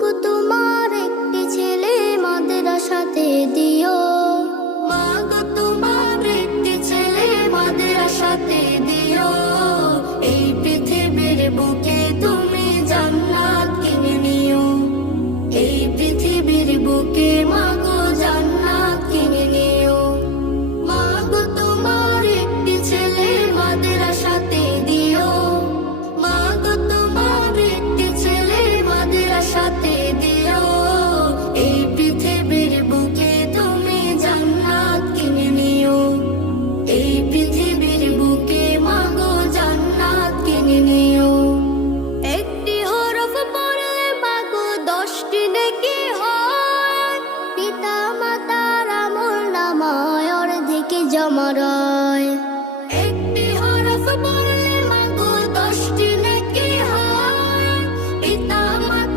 গো তোমার একটি হরফ দশটি নেকি হয়। পিতা মাতার আমল নামায় অর্ধেকে জমা রয়।